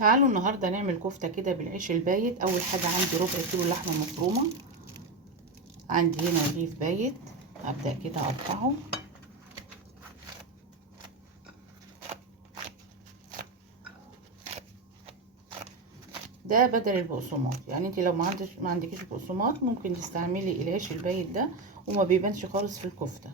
تعالوا النهارده نعمل كفته كده بالعيش البايت. اول حاجه عندي ربع كيلو لحمه مفرومه، عندي هنا رغيف بايت هبدا كده اقطعه. ده بدل البقسماط، يعني انت لو ما عندكيش بقسماط ممكن تستعملي العيش البايت ده وما بيبانش خالص في الكفته.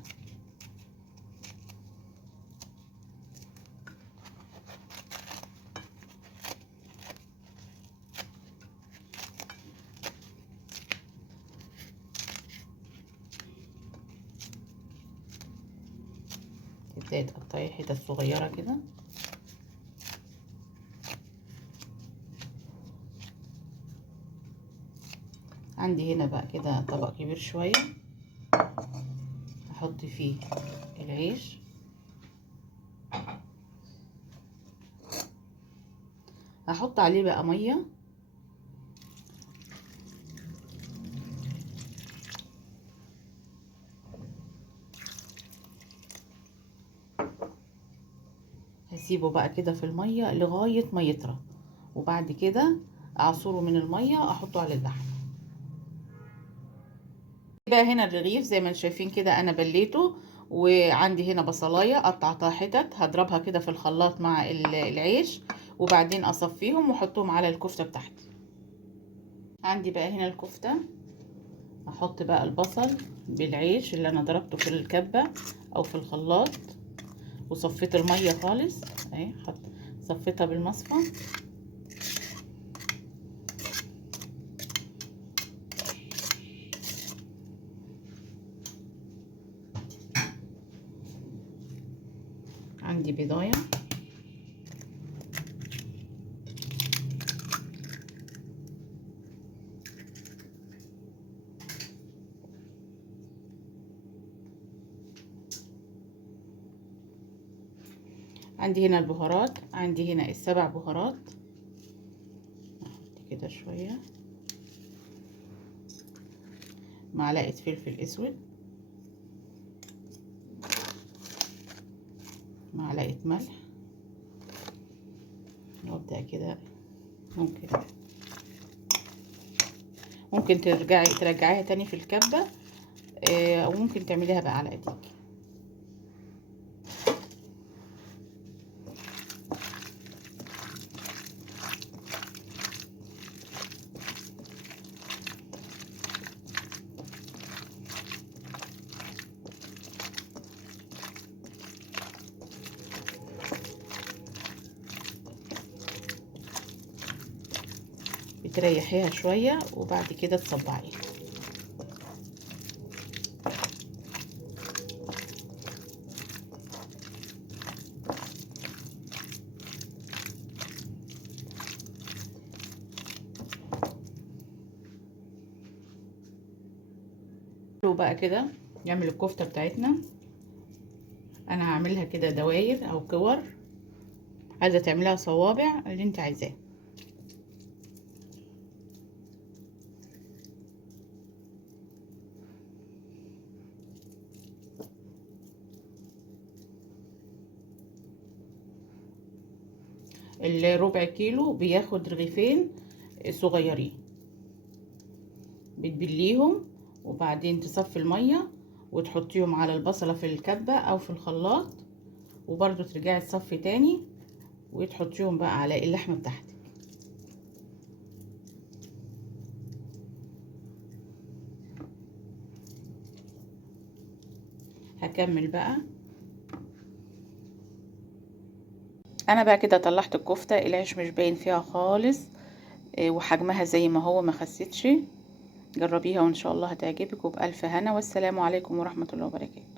تبداي تقطعي حتت صغيره كده. عندي هنا بقى كده طبق كبير شويه احط فيه العيش، هحط عليه بقى ميه هسيبه بقى كده في الميه لغايه ما يطرى، وبعد كده اعصره من الميه احطه على اللحم. بقى هنا الرغيف زي ما انتم شايفين كده انا بليته، وعندي هنا بصلايه قطعتها حتت هضربها كده في الخلاط مع العيش، وبعدين اصفيهم واحطهم على الكفته بتاعتي. عندي بقى هنا الكفته، احط بقى البصل بالعيش اللي انا ضربته في الكبه او في الخلاط، وصفيت الميه خالص اهي، صفيتها بالمصفى. عندي بيضايه، عندي هنا البهارات، عندي هنا السبع بهارات، احط كده شويه، معلقه فلفل اسود، معلقه ملح، وابدا كده. ممكن ترجعيها تاني في الكبه، او ممكن تعمليها بقى على ايديك. بتريحيها شويه وبعد كده تصبعيها. بقى كده نعمل الكفته بتاعتنا. انا هعملها كده دواير او كور، عايزه تعملها صوابع اللي انت عايزاه. الربع كيلو بياخد رغيفين صغيرين، بتبليهم وبعدين تصفي الميه وتحطيهم على البصله في الكبه او في الخلاط، وبرده ترجعي تصفي تاني وتحطيهم بقى على اللحمه بتاعتك. هكمل بقى. انا بقى كده طلعت الكفته، العيش مش باين فيها خالص، وحجمها زي ما هو ما خستش. جربيها وان شاء الله هتعجبك، وبألف هنا، والسلام عليكم ورحمه الله وبركاته.